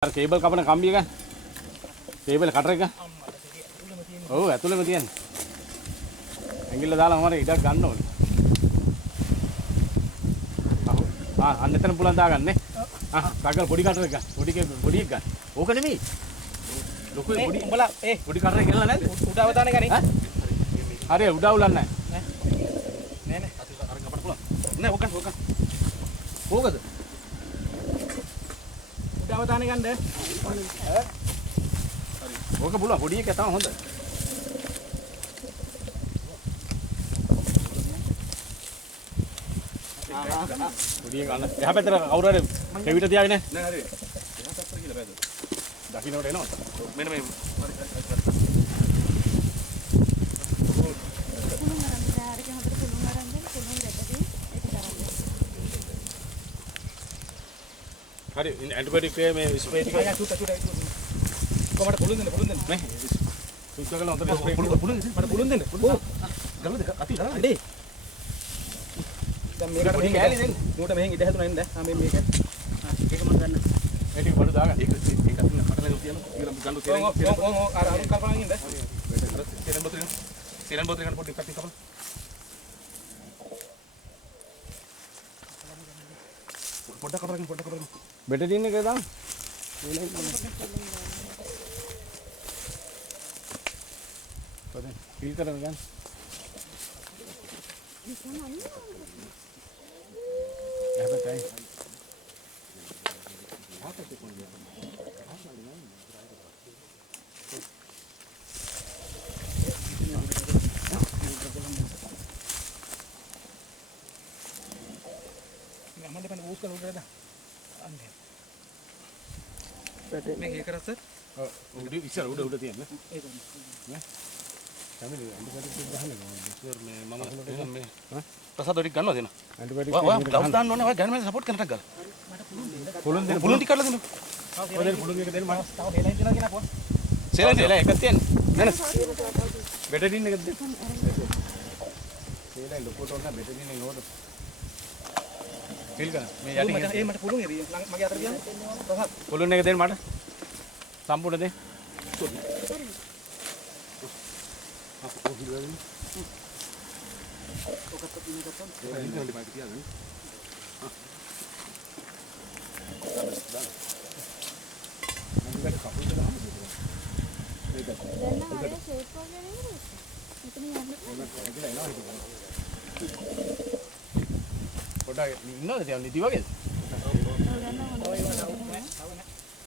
අර කේබල් කපන කම්බිය එක කේබල් කටර එක ඔව් ඇතුළේම තියෙන්නේ ඇඟිල්ල දාලා මම ඉඩක් ගන්න ඕනේ අන්න එතන පුළුවන් දාගන්න නේ සාගල් පොඩි කටර එක පොඩි එක ගන්න ඕක නෙමෙයි ලොකු පොඩි උඹලා පොඩි කටර එක ගෙනලා නැද්ද උඩ අවදාන ගන්නේ හරි උඩ අවුලන්නේ නැහැ නෑ අර කපන්න පුළුවන් නෑ ඕක ඕකද උඩ අවදාන ගන්න හරි ඕක පුළුවන් පොඩි එක තමයි හොඳ පොඩි එක ගන්න එහා පැත්තට කවුරු හරි කෙවිත තියාගෙන නෑ හරි එහා පැත්තට කියලා බෑද දකින්නට එනවා මෙන්න මේ හරි ඇන්ටිබයොටික් මේ ස්ප්‍රේ ටික අයියා චුට්ට කොහමද පුළුන් දෙන්න නේ සුද්ධ කරලා හොඳට ස්ප්‍රේ පුළුන් මට පුළුන් දෙන්න ගලද අති ගලද ඩේ දැන් මේකට පොඩි කෑලි දෙන්න මූට මෙහෙන් ඉඩ හැදුනා නේද ආ මේ මේක ඒක මම ගන්න ඒ ටික බඩු දාගන්න ඒක අතින් කටලා තියනවා ඊළඟ ගන්න තේරෙන්නේ අර කල්පනා නින්ද සීරන් බෝතල ගන්න පොඩි කටින් කපලා පොඩ්ඩක් කපලා බෙටඩින් එක දාන්න පොඩ්ඩක් ෆීල් කරන්න ගන්න හැබැයි අම්මා දෙපණ බූස් කරලා උඩට දාන්න මේක ඒක රස උඩ ඉස්සර උඩ තියෙන්නේ ඒක නේ කැමති ඇන්ටිබයොටික් ගහන්න ඕනේ මේ මම මේ ප්‍රසාද ටික ගන්නවද එන ඇන්ටිබයොටික් ඔය ග්ලව්ස් දාන්න ඕනේ ඔය ගන්න මම සපෝට් කරන්නට ගන්න මට පුළුන් ටික කරලා දෙන්න ඔය දෙන්න පුළුන් එක දෙන්න මට තව හේලයින් දෙනවා කියන අපෝ සේලයින් එකක් තියෙන්නේ නේද බෙටඩින් එකක් දෙන්න සේලයින් ලොකෝට ඕන බෙටඩින් එක නෝට ෆීල් කරන්න මේ යටින් ඒ මට පුළුන් එරිය මගේ අතට තියන්න ප්‍රසාද පුළුන් එක දෙන්න මට සම්පූර්ණ දෙන්න ඔක හිලවලින් ඔකට පිටින් ගත්තා ඒක ඉන්නේ මයික් තියන්නේ මම කපුල් දාන්න මේක දැන් නම් අර ෂේප් වගේ නේද මෙතන යන්නේ ඒක එනවා හිතේ පොඩ්ඩක් ඉන්නවද තියන්නේ ඉති වගේද ඔව්